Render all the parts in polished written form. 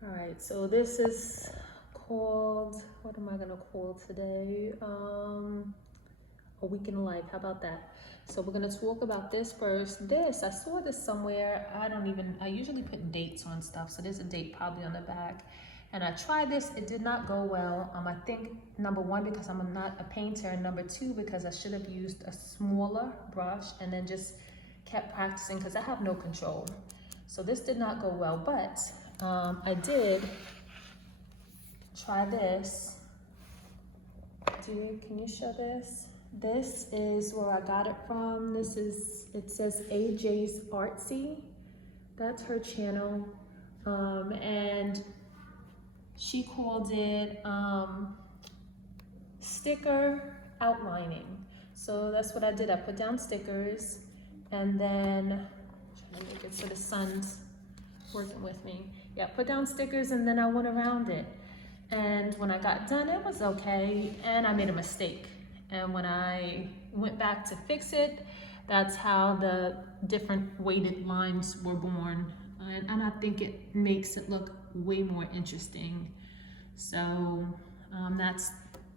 All right, so this is called, what am I gonna call today? A week in life, how about that? So we're gonna talk about this first. This, I saw this somewhere, I usually put dates on stuff, so there's a date probably on the back. And I tried this, it did not go well. I think number one, because I'm not a painter, and number two, because I should have used a smaller brush and then just kept practicing because I have no control. So this did not go well, but I did try this. Can you show this? This is where I got it from. It says AJ's Artsy. That's her channel. And she called it sticker outlining. So that's what I did. I put down stickers and then, I'm trying to make it so the sun's working with me. Yeah, put down stickers and then I went around it. And when I got done, it was okay, and I made a mistake. And when I went back to fix it, that's how the different weighted lines were born. And I think it makes it look way more interesting. So that's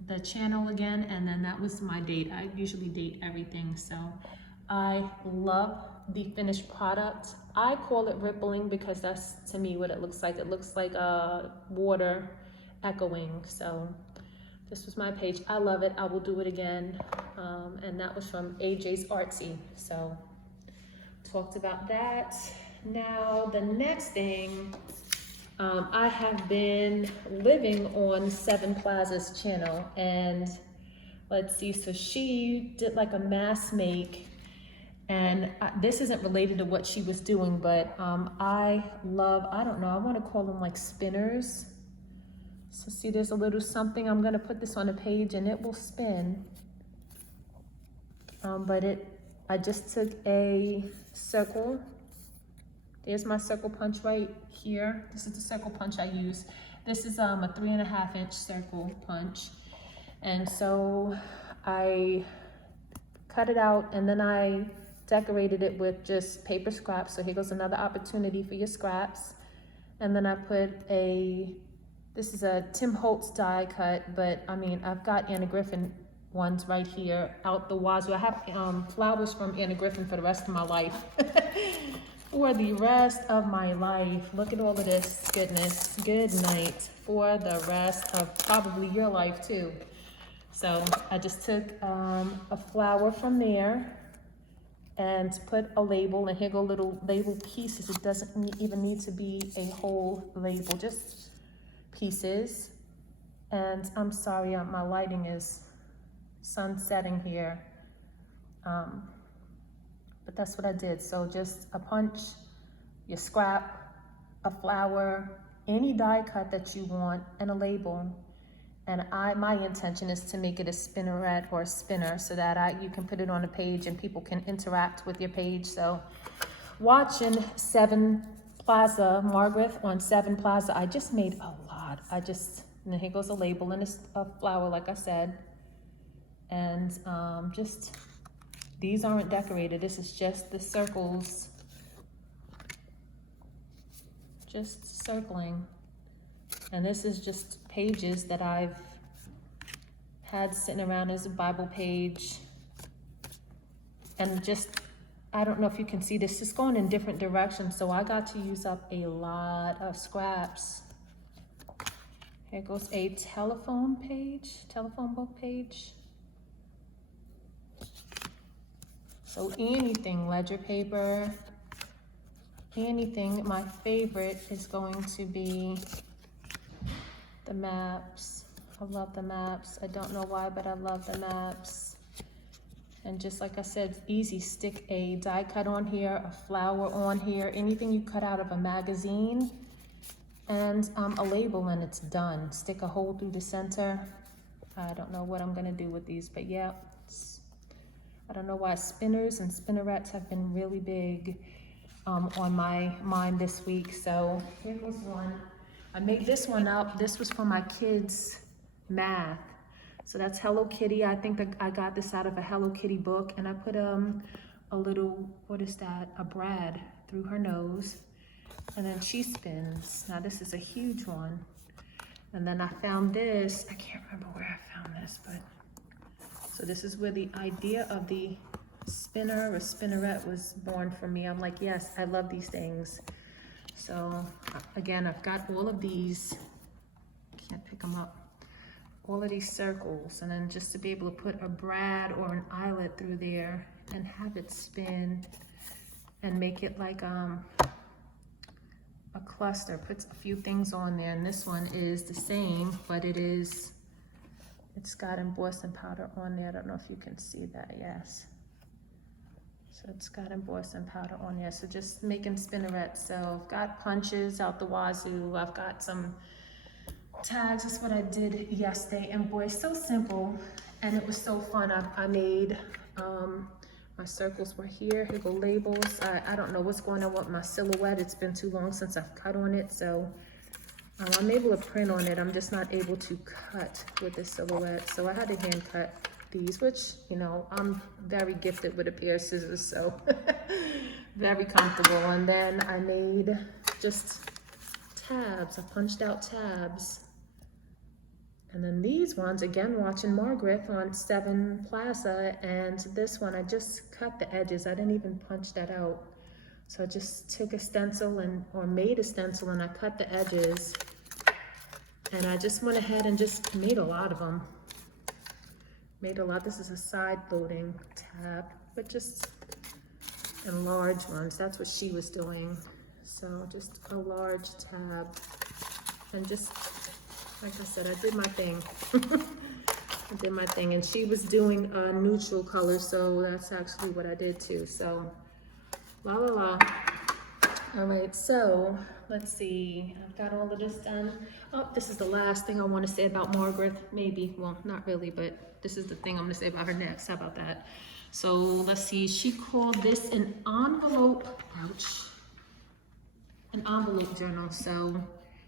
the channel again, and then that was my date. I usually date everything, so I love the finished product. I call it rippling because that's, to me, what it looks like. It looks like water echoing. So this was my page. I love it. I will do it again. And that was from AJ's Artsy. So talked about that. Now the next thing, I have been living on Seven Plaza's channel, and let's see, so she did like a mass make, and this isn't related to what she was doing, but I don't know, I want to call them like spinners. So see, there's a little something. I'm gonna put this on a page and it will spin. I just took a circle. There's my circle punch right here. This is the circle punch I use. This is a 3.5 inch circle punch. And so I cut it out and then I decorated it with just paper scraps. So here goes another opportunity for your scraps. And then I put this is a Tim Holtz die cut, but I mean, I've got Anna Griffin ones right here out the wazoo. I have flowers from Anna Griffin for the rest of my life. For the rest of my life. Look at all of this goodness. Good night. For the rest of probably your life too. So I just took a flower from there and put a label, and here go little label pieces. It doesn't even need to be a whole label, just pieces. And I'm sorry, my lighting is sunsetting here. But that's what I did. So just a punch, your scrap, a flower, any die cut that you want, and a label. And my intention is to make it a spinneret or a spinner so that you can put it on a page and people can interact with your page. So watching Seven Plaza, Margaret on Seven Plaza, I just made a lot. And then here goes a label and a flower, like I said. And these aren't decorated. This is just the circles, just circling. And this is just pages that I've had sitting around as a Bible page. And I don't know if you can see this, just going in different directions. So I got to use up a lot of scraps. Here goes a telephone book page. So anything, ledger paper, anything. My favorite is going to be the maps. I love the maps. I don't know why, but I love the maps. And just like I said, easy. Stick a die cut on here, a flower on here, anything you cut out of a magazine, and a label, and it's done. Stick a hole through the center. I don't know what I'm gonna do with these, but yeah. I don't know why spinners and spinnerets have been really big on my mind this week. So here was one. I made this one up. This was for my kids' math. So that's Hello Kitty. I think that I got this out of a Hello Kitty book, and I put a little, what is that? A brad through her nose. And then she spins. Now this is a huge one. And then I found this, I can't remember where I found this, but so this is where the idea of the spinner or spinneret was born for me. I'm like, yes, I love these things. So again, I've got all of these, can't pick them up, all of these circles, and then just to be able to put a brad or an eyelet through there and have it spin and make it like a cluster, puts a few things on there. And this one is the same, but it's got embossing powder on there. I don't know if you can see that, yes. So it's got embossing powder on there. So just making spinnerets. So I've got punches out the wazoo. I've got some tags. That's what I did yesterday. And boy, it's so simple and it was so fun. I made, my circles were here. Here go labels. I don't know what's going on with my silhouette. It's been too long since I've cut on it. So I'm able to print on it. I'm just not able to cut with the silhouette. So I had to hand cut these, which, you know, I'm very gifted with a pair of scissors, so very comfortable. And then I made just tabs. I punched out tabs. And then these ones, again, watching Margaret on 7 Plaza, and this one, I just cut the edges. I didn't even punch that out. So I just took a stencil or made a stencil, and I cut the edges. And I just went ahead and just made a lot of them. Made a lot. This is a side loading tab, but just in large ones. That's what she was doing. So just a large tab. And just, like I said, I did my thing. I did my thing. And she was doing a neutral color, so that's actually what I did too. So, la la la. All right, so let's see. I've got all of this done. Oh, this is the last thing I want to say about Margaret. Maybe, well, not really, but this is the thing I'm going to say about her next. How about that? So let's see. She called this an envelope. Ouch. An envelope journal. So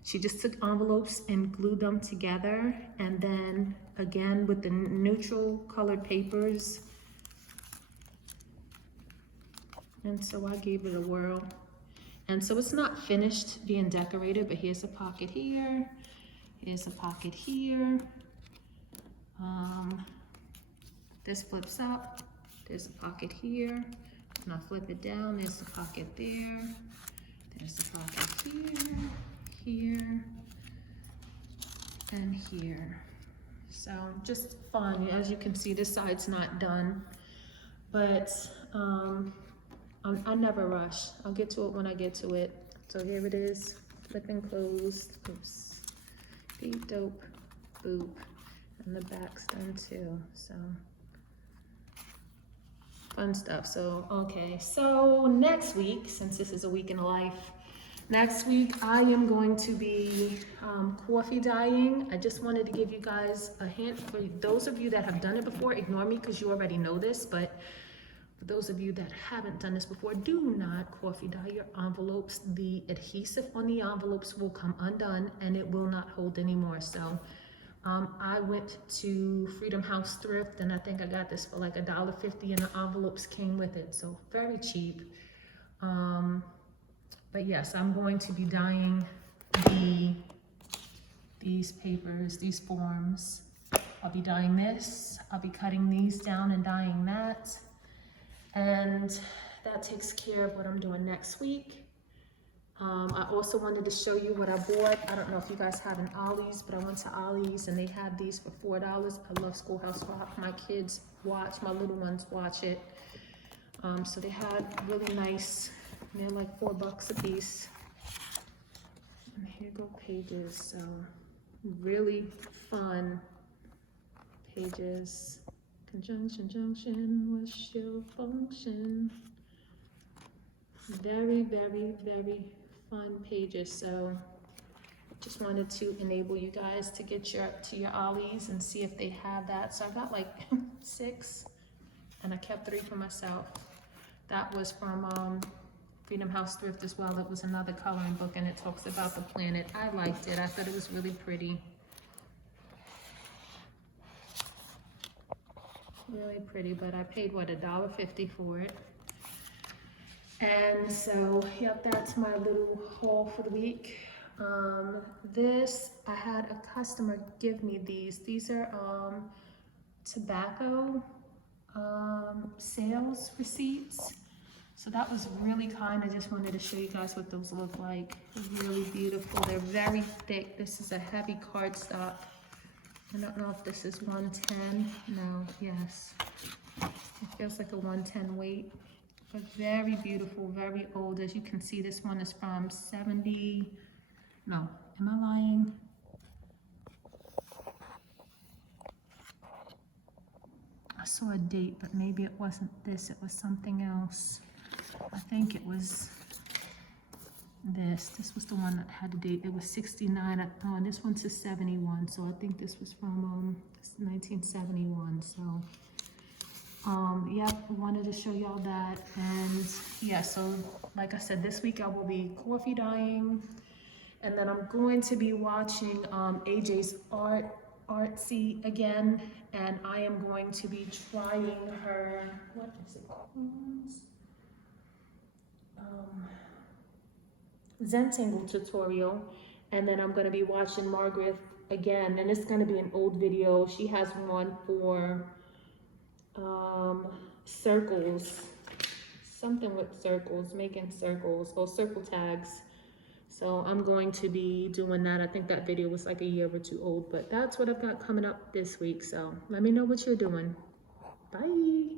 she just took envelopes and glued them together, and then again with the neutral colored papers. And so I gave it a whirl. And so it's not finished being decorated, but here's a pocket here. Here's a pocket here. This flips up. There's a pocket here. And I flip it down. There's a pocket there. There's a pocket here, here, and here. So just fun. As you can see, this side's not done, but I never rush. I'll get to it when I get to it. So here it is, flip and close. Oops. Beep, dope, boop. And the back's done too, so. Fun stuff. So, okay. So next week, since this is a week in life, next week I am going to be coffee dyeing. I just wanted to give you guys a hint. For those of you that have done it before, ignore me because you already know this, but for those of you that haven't done this before, do not coffee dye your envelopes. The adhesive on the envelopes will come undone and it will not hold anymore. So I went to Freedom House Thrift, and I think I got this for like $1.50, and the envelopes came with it, so very cheap. But yes, I'm going to be dyeing these papers, these forms. I'll be dyeing this. I'll be cutting these down and dyeing that. And that takes care of what I'm doing next week. I also wanted to show you what I bought. I don't know if you guys have an Ollie's, but I went to Ollie's and they had these for $4. I love Schoolhouse Rock. My kids watch, my little ones watch it. So they had really nice, they're like $4 a piece. And here go pages. So really fun pages. Conjunction, junction, what's your function? Very, very, very fun pages. So just wanted to enable you guys to get to your Ollie's and see if they have that. So I got like 6 and I kept 3 for myself. That was from Freedom House Thrift as well. It was another coloring book and it talks about the planet. I liked it. I thought it was really pretty. Really pretty, but I paid what, $1.50 for it. And so, yep, that's my little haul for the week. This, I had a customer give me these. These are tobacco sales receipts. So that was really kind. I just wanted to show you guys what those look like. They're really beautiful. They're very thick. This is a heavy cardstock. I don't know if this is 110. No, yes. It feels like a 110 weight. But very beautiful, very old. As you can see, this one is from 70. No, am I lying? I saw a date, but maybe it wasn't this. It was something else. I think it was this. This was the one that had a date. It was 69. Oh, and this one's a 71. So I think this was from 1971. So yep, I wanted to show y'all that. And yeah, so like I said, this week I will be coffee dyeing, and then I'm going to be watching AJ's Artsy again, and I am going to be trying her, what is it called? Zentangle tutorial, and then I'm going to be watching Margaret again, and it's going to be an old video. She has one for circles, something with circles, making circles or circle tags. So I'm going to be doing that. I think that video was like a year or two old, but that's what I've got coming up this week. So let me know what you're doing. Bye.